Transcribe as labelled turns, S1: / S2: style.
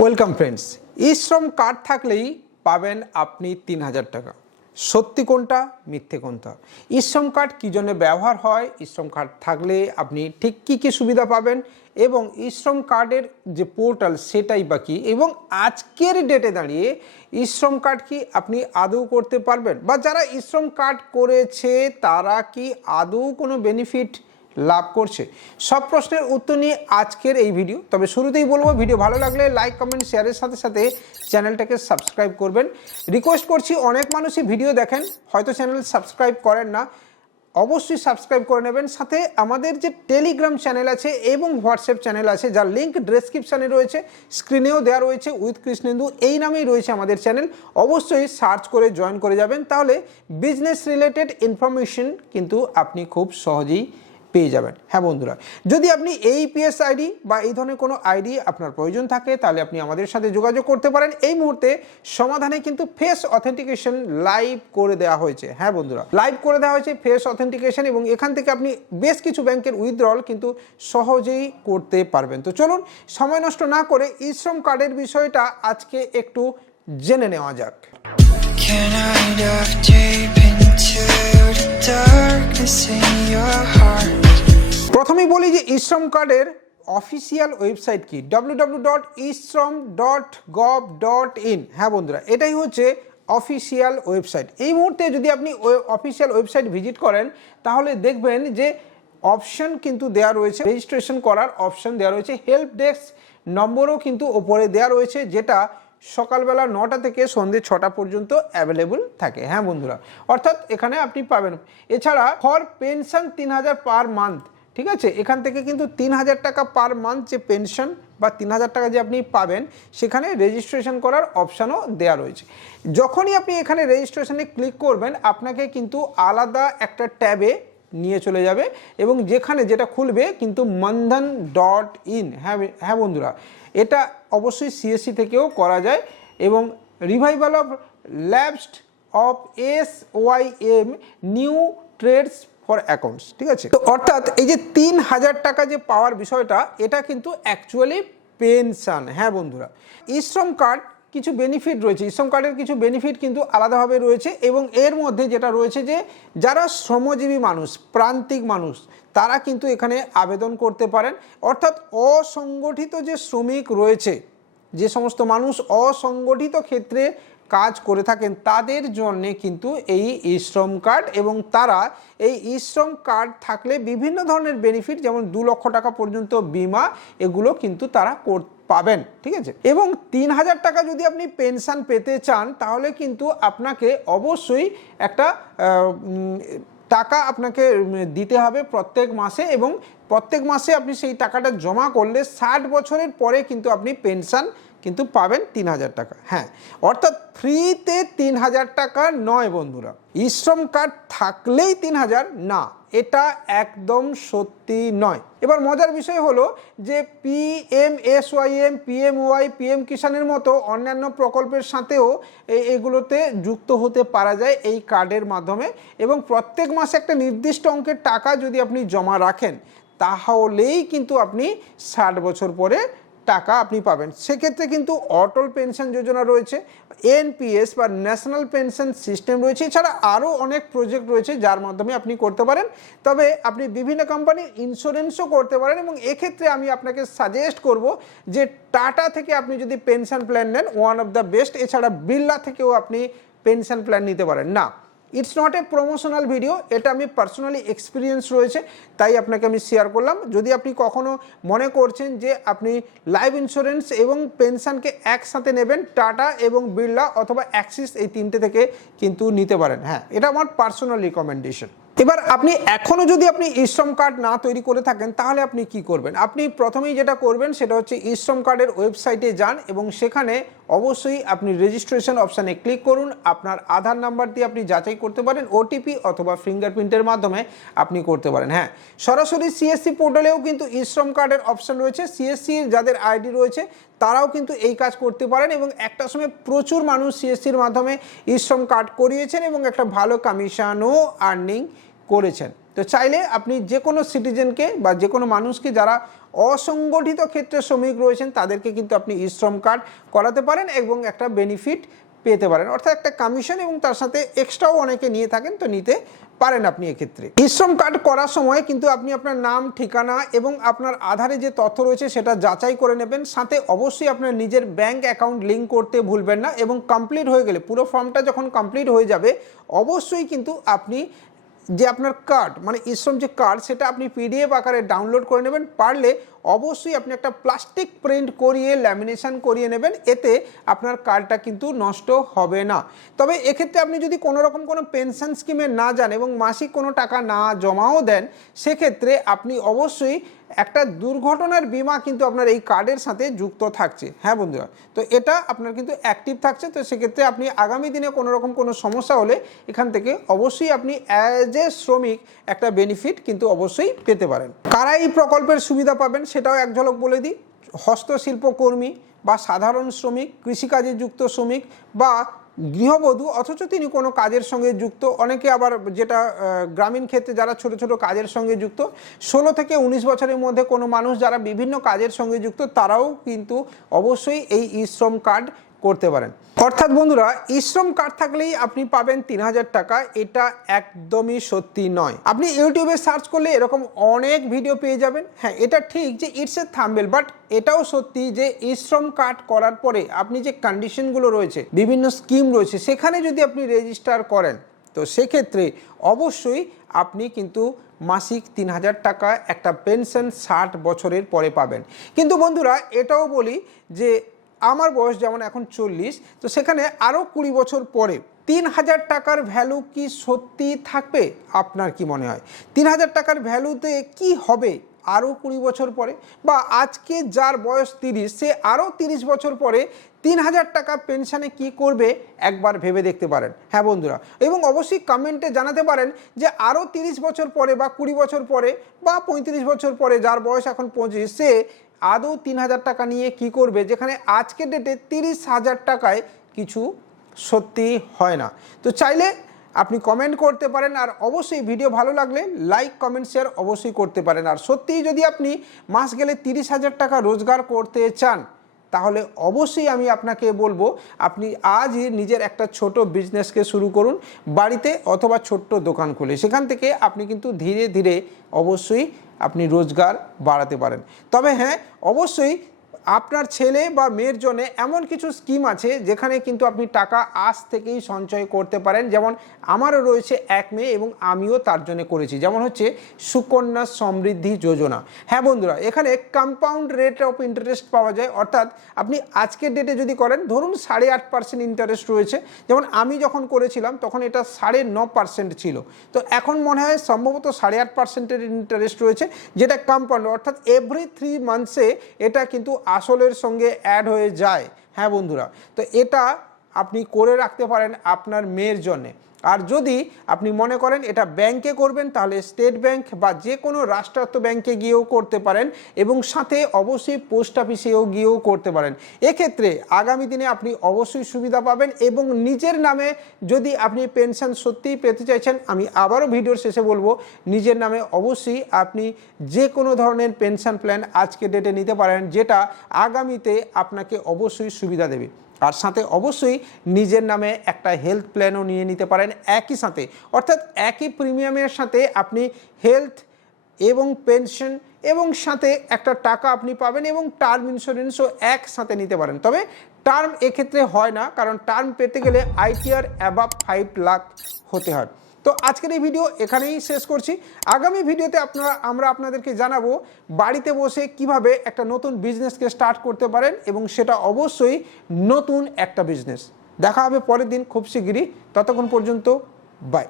S1: Welcome friends শ্রম card থাকলেই পাবেন আপনি তিন হাজার টাকা। সত্যি কোনটা, মিথ্যে কোনটা? শ্রম কার্ড কী জন্য ব্যবহার হয়? শ্রম কার্ড থাকলে আপনি ঠিক কী কী সুবিধা পাবেন? এবং শ্রম কার্ডের যে পোর্টাল সেটাই বাকি এবং আজকের ডেটে দাঁড়িয়ে শ্রম কার্ড কি আপনি আদৌ করতে পারবেন? বা যারা শ্রম কার্ড করেছে, তারা কি আদৌ কোনো বেনিফিট লাভ করছে। সব প্রশ্নের উত্তর নিয়ে আজকের এই ভিডিও। তবে শুরুতেই বলব, ভিডিও ভালো লাগলে লাইক কমেন্ট শেয়ারের সাথে সাথে চ্যানেলটাকে সাবস্ক্রাইব করবেন। রিকোয়েস্ট করছি, অনেক মানুষই ভিডিও দেখেন, হয়তো চ্যানেল সাবস্ক্রাইব করেন না। অবশ্যই সাবস্ক্রাইব করে নেবেন। সাথে আমাদের যে টেলিগ্রাম চ্যানেল আছে এবং হোয়াটসঅ্যাপ চ্যানেল আছে, যার লিঙ্ক ডেসক্রিপশানে রয়েছে স্ক্রিনেও দেওয়া রয়েছে উইথ কৃষ্ণেন্দু এই নামেই রয়েছে আমাদের চ্যানেল অবশ্যই সার্চ করে জয়েন করে যাবেন। তাহলে বিজনেস রিলেটেড ইনফরমেশন কিন্তু আপনি খুব সহজেই পেয়ে যাবেন। হ্যাঁ বন্ধুরা, যদি আপনি এই পিএস আইডি বা এই ধরনের কোনো আইডি আপনার প্রয়োজন থাকে, তাহলে আপনি আমাদের সাথে যোগাযোগ করতে পারেন। এই মুহূর্তে সমাধানে কিন্তু ফেস অথেন্টিকেশন লাইভ করে দেওয়া হয়েছে। হ্যাঁ বন্ধুরা লাইভ করে দেওয়া হয়েছে ফেস অথেন্টিকেশন এবং এখান থেকে আপনি বেশ কিছু ব্যাংকের উইথড্রল কিন্তু সহজেই করতে পারবেন। তো চলুন, সময় নষ্ট না করে ই শ্রম কার্ডের বিষয়টা আজকে একটু জেনে নেওয়া যাক। প্রথমেই বলি যে ইশ্রম কার্ডের অফিসিয়াল ওয়েবসাইট কি? W dot eShram dot gov dot in হ্যাঁ বন্ধুরা, এটাই হচ্ছে অফিসিয়াল ওয়েবসাইট। এই মুহূর্তে যদি আপনি অফিসিয়াল ওয়েবসাইট ভিজিট করেন, তাহলে দেখবেন যে অপশন কিন্তু দেওয়া রয়েছে রেজিস্ট্রেশন করার অপশন দেওয়া রয়েছে হেল্প ডেস্ক নম্বরও কিন্তু ওপরে দেওয়া রয়েছে, যেটা সকালবেলা নটা থেকে সন্ধ্যে ছটা পর্যন্ত অ্যাভেলেবল থাকে। হ্যাঁ বন্ধুরা, অর্থাৎ এখানে আপনি পাবেন। এছাড়া ফর পেনশন তিন হাজার পার মান্থ ঠিক আছে? এখান থেকে কিন্তু তিন হাজার টাকা পার মান্থ যে পেনশন বা তিন হাজার টাকা যে আপনি পাবেন, সেখানে রেজিস্ট্রেশন করার অপশানও দেওয়া রয়েছে। যখনই আপনি এখানে রেজিস্ট্রেশনে ক্লিক করবেন, আপনাকে কিন্তু আলাদা একটা ট্যাবে নিয়ে চলে যাবে এবং যেখানে যেটা খুলবে কিন্তু মন্ধন ডট ইন। হ্যাঁ হ্যাঁ বন্ধুরা, এটা অবশ্যই সিএসসি থেকেও করা যায় এবং revival of lapsed of S Y M new trades for accounts, ঠিক আছে? তো অর্থাৎ এই যে তিন হাজার টাকা যে পাওয়ার বিষয়টা, এটা কিন্তু অ্যাকচুয়ালি পেনশন। হ্যাঁ বন্ধুরা ইশ্রম কার্ড কিছু বেনিফিট রয়েছে। ইশ্রম কার্ডের কিছু বেনিফিট কিন্তু আলাদাভাবে রয়েছে এবং এর মধ্যে যেটা রয়েছে যে, যারা শ্রমজীবী মানুষ, প্রান্তিক মানুষ, তারা কিন্তু এখানে আবেদন করতে পারেন। অর্থাৎ অসংগঠিত যে শ্রমিক রয়েছে, যে সমস্ত মানুষ অসংগঠিত ক্ষেত্রে কাজ করে থাকেন, তাদের জন্যে কিন্তু এই ই শ্রম কার্ড এবং তারা এই ই শ্রম কার্ড থাকলে বিভিন্ন ধরনের বেনিফিট যেমন দু লক্ষ টাকা পর্যন্ত বিমা, এগুলো কিন্তু তারা কর, পাবেন, ঠিক আছে? এবং তিন হাজার টাকা যদি আপনি পেনশন পেতে চান, তাহলে কিন্তু আপনাকে অবশ্যই একটা টাকা আপনাকে দিতে হবে প্রত্যেক মাসে এবং প্রত্যেক মাসে আপনি সেই টাকাটা জমা করলে ষাট বছরের পরে কিন্তু আপনি পেনশন কিন্তু পাবেন তিন হাজার টাকা। হ্যাঁ অর্থাৎ ফ্রিতে তিন হাজার টাকা নয় বন্ধুরা। ইশ্রম কার্ড থাকলেই তিন হাজার, না, এটা একদম সত্যি নয়। এবার মজার বিষয় হলো যে P M S Y M, P M Y, P M কিষানের মতো অন্যান্য প্রকল্পের সাথেও এগুলোতে যুক্ত হতে পারা যায় এই কার্ডের মাধ্যমে। এবং প্রত্যেক মাসে একটা নির্দিষ্ট অঙ্কের টাকা যদি আপনি জমা রাখেন তাহলেই কিন্তু আপনি ষাট বছর পরে টাকা আপনি পাবেন। সেক্ষেত্রে কিন্তু অটল পেনশন যোজনা রয়েছে, এনপিএস বা ন্যাশনাল পেনশন সিস্টেম রয়েছে। এছাড়া আরও অনেক প্রজেক্ট রয়েছে যার মাধ্যমে আপনি করতে পারেন। তবে আপনি বিভিন্ন কোম্পানির ইন্স্যুরেন্সও করতে পারেন এবং এক্ষেত্রে আমি আপনাকে সাজেস্ট করব যে টাটা থেকে আপনি যদি পেনশন প্ল্যান নেন ওয়ান অফ দ্য বেস্ট এছাড়া বিড়লা থেকেও আপনি পেনশন প্ল্যান নিতে পারেন। না it's not a promotional video এটা আমি পার্সোনালি এক্সপিরিয়েন্স রয়েছে, তাই আপনাকে আমি শেয়ার করলাম। যদি আপনি কখনো মনে করছেন যে আপনি লাইফ ইন্স্যুরেন্স এবং পেনশনকে একসাথে নেবেন টাটা এবং বিড়লা অথবা অ্যাক্সিস এই তিনটে থেকে কিন্তু নিতে পারেন। হ্যাঁ এটা আমার পার্সোনাল রিকমেন্ডেশন এবার আপনি এখনও যদি আপনি ইশ্রম কার্ড না তৈরি করে থাকেন, তাহলে আপনি কি করবেন? আপনি প্রথমেই যেটা করবেন সেটা হচ্ছে ইশ্রম কার্ডের ওয়েবসাইটে যান এবং সেখানে অবশ্যই আপনি রেজিস্ট্রেশন অপশানে ক্লিক করুন। আপনার আধার নাম্বার দিয়ে আপনি যাচাই করতে পারেন ওটিপি অথবা ফিঙ্গারপ্রিন্টের মাধ্যমে আপনি করতে পারেন। হ্যাঁ সরাসরি সিএসসি পোর্টালেও কিন্তু ইশ্রম কার্ডের অপশান রয়েছে। সিএসসি যাদের আইডি রয়েছে, তারাও কিন্তু এই কাজ করতে পারেন এবং একটা সময় প্রচুর মানুষ সিএসসির মাধ্যমে ইশ্রম কার্ড করিয়েছেন এবং একটা ভালো কমিশনও আর্নিং করেছেন। তো চাইলে আপনি যে কোনো সিটিজেনকে বা যে কোনো মানুষকে যারা অসংগঠিত ক্ষেত্রে শ্রমিক রয়েছেন, তাদেরকে কিন্তু আপনি ই শ্রম কার্ড করাতে পারেন এবং একটা বেনিফিট পেতে পারেন। অর্থাৎ একটা কমিশন এবং তার সাথে এক্সট্রাও অনেকে নিয়ে থাকেন, তো নিতে পারেন আপনি এক্ষেত্রে। ই শ্রম কার্ড করার সময় কিন্তু আপনি আপনার নাম, ঠিকানা এবং আপনার আধারে যে তথ্য রয়েছে সেটা যাচাই করে নেবেন। সাথে অবশ্যই আপনার নিজের ব্যাংক অ্যাকাউন্ট লিঙ্ক করতে ভুলবেন না এবং কমপ্লিট হয়ে গেলে, পুরো ফর্মটা যখন কমপ্লিট হয়ে যাবে, অবশ্যই কিন্তু আপনি যে আপনার কার্ড মানে ইশ্রম যে কার্ড সেটা আপনি পিডিএফ আকারে ডাউনলোড করে নেবেন, পারলে অবশ্যই আপনি একটা প্লাস্টিক প্রিন্ট করিয়ে ল্যামিনেশন করিয়ে নেবেন, এতে আপনার কার্ডটা কিন্তু নষ্ট হবে না। তবে এক্ষেত্রে আপনি যদি কোনো রকম কোনো পেনশন স্কিমে না যান এবং মাসিক কোনো টাকা না জমাও দেন, সেক্ষেত্রে আপনি অবশ্যই একটা দুর্ঘটনার বিমা কিন্তু আপনার এই কার্ডের সাথে যুক্ত থাকছে। হ্যাঁ বন্ধুরা? তো এটা আপনার কিন্তু অ্যাক্টিভ থাকছে, তো সেক্ষেত্রে আপনি আগামী দিনে কোনো রকম কোনো সমস্যা হলে এখান থেকে অবশ্যই আপনি অ্যাজ এ শ্রমিক একটা বেনিফিট কিন্তু অবশ্যই পেতে পারেন। কারা এই প্রকল্পের সুবিধা পাবেন সেটাও এক ঝলক বলে দিই। হস্তশিল্প কর্মী বা সাধারণ শ্রমিক, কৃষিকাজে যুক্ত শ্রমিক বা গৃহবধূ, অথচ তিনি কোনো কাজের সঙ্গে যুক্ত। অনেকে আবার যেটা গ্রামীণ ক্ষেত্রে যারা ছোট ছোট কাজের সঙ্গে যুক্ত, ষোলো থেকে উনিশ বছরের মধ্যে কোনো মানুষ যারা বিভিন্ন কাজের সঙ্গে যুক্ত, তারাও কিন্তু অবশ্যই এই ই শ্রম কার্ড করতে পারেন। অর্থাৎ বন্ধুরা ই শ্রম কার্ড থাকলেই আপনি পাবেন তিন হাজার টাকা। এটা একদমই সত্যি নয়। আপনি ইউটিউবে সার্চ করলে এরকম অনেক ভিডিও পেয়ে যাবেন। হ্যাঁ এটা ঠিক যে ইটস এ থাম্বেল বাট এটাও সত্যি যে ই শ্রম কার্ড করার পরে আপনি যে কন্ডিশনগুলো রয়েছে, বিভিন্ন স্কিম রয়েছে, সেখানে যদি আপনি রেজিস্টার করেন, তো সেক্ষেত্রে অবশ্যই আপনি কিন্তু মাসিক তিন হাজার টাকা একটা পেনশন ষাট বছরের পরে পাবেন। কিন্তু বন্ধুরা, এটাও বলি যে আমার বয়স যেমন এখন চল্লিশ, তো সেখানে আরও কুড়ি বছর পরে তিন হাজার টাকার ভ্যালু কি সত্যি থাকবে? আপনার কি মনে হয়? তিন হাজার টাকার ভ্যালুতে কি হবে আরও কুড়ি বছর পরে? বা আজকে যার বয়স তিরিশ, সে আরও তিরিশ বছর পরে তিন হাজার টাকা পেনশনে কি করবে? একবার ভেবে দেখতে পারেন। হ্যাঁ বন্ধুরা, এবং অবশ্যই কমেন্টে জানাতে পারেন যে আরও তিরিশ বছর পরে বা কুড়ি বছর পরে বা পঁয়ত্রিশ বছর পরে যার বয়স এখন পঁচিশ, সে আদৌ তিন হাজার টাকা নিয়ে কি করবে? যেখানে আজকের ডেটে তিরিশ হাজার টাকায় কিছু সত্যি হয় না। তো চাইলে আপনি কমেন্ট করতে পারেন আর অবশ্যই ভিডিও ভালো লাগলে লাইক কমেন্ট শেয়ার অবশ্যই করতে পারেন। আর সত্যিই যদি আপনি মাস গেলে তিরিশ হাজার টাকা রোজগার করতে চান তাহলে অবশ্যই আমি আপনাকে বলব, আপনি আজই নিজের একটা ছোট বিজনেসকে শুরু করুন, বাড়িতে অথবা ছোট্ট দোকান খুলে। সেখান থেকে আপনি কিন্তু ধীরে ধীরে অবশ্যই আপনি রোজগার বাড়াতে পারেন। তবে হ্যাঁ অবশ্যই আপনার ছেলে বা মেয়ের জন্য এমন কিছু স্কিম আছে যেখানে কিন্তু আপনি টাকা আজ থেকেই সঞ্চয় করতে পারেন। যেমন আমারও রয়েছে এক মেয়ে এবং আমিও তার জন্য করেছি। যেমন হচ্ছে সুকন্যা সমৃদ্ধি যোজনা। হ্যাঁ বন্ধুরা, এখানে কম্পাউন্ড রেট অফ ইন্টারেস্ট পাওয়া যায়। অর্থাৎ আপনি আজকের ডেটে যদি করেন, ধরুন সাড়ে আট পার্সেন্ট ইন্টারেস্ট রয়েছে। যেমন আমি যখন করেছিলাম, তখন এটা সাড়ে ন পার্সেন্ট ছিল। তো এখন মনে হয় সম্ভবত সাড়ে আট পার্সেন্টের ইন্টারেস্ট রয়েছে, যেটা কম্পাউন্ড অর্থাৎ এভরি থ্রি মান্থসে এটা কিন্তু আসলের সঙ্গে অ্যাড হয়ে যায়। হ্যাঁ বন্ধুরা তো এটা আপনি করে রাখতে পারেন আপনার মেয়ের জন্যে। আর যদি আপনি মনে করেন এটা ব্যাংকে করবেন, তাহলে স্টেট ব্যাংক বা যে কোনো রাষ্ট্রায়ত্ত ব্যাংকে গিয়েও করতে পারেন এবং সাথে অবশ্যই পোস্ট অফিসেও গিয়েও করতে পারেন। এক্ষেত্রে আগামী দিনে আপনি অবশ্যই সুবিধা পাবেন এবং নিজের নামে যদি আপনি পেনশন সত্যিই পেতে চাইছেন, আমি আবারও ভিডিওর শেষে বলব, নিজের নামে অবশ্যই আপনি যে কোনো ধরনের পেনশন প্ল্যান আজকে ডেটে নিতে পারেন, যেটা আগামীতে আপনাকে অবশ্যই সুবিধা দেবে। আর সাথে অবশ্যই নিজের নামে একটা হেলথ প্ল্যানও নিয়ে নিতে পারেন একই সাথে। অর্থাৎ একই প্রিমিয়ামের সাথে আপনি হেলথ এবং পেনশন এবং সাথে একটা টাকা আপনি পাবেন এবং টার্ম ইন্স্যুরেন্সও একসাথে নিতে পারেন। তবে টার্ম এক্ষেত্রে হয় না, কারণ টার্ম পেতে গেলে আইটিআর অ্যাবাভ ফাইভ লাখ হতে হয়। তো আজকের এই ভিডিও এখানেই শেষ করছি। আগামী ভিডিওতে আপনারা, আমরা আপনাদেরকে জানাব বাড়িতে বসে কীভাবে একটা নতুন বিজনেসকে স্টার্ট করতে পারেন এবং সেটা অবশ্যই নতুন একটা বিজনেস। দেখা হবে পরের দিন খুব শিগগিরই। ততক্ষণ পর্যন্ত বাই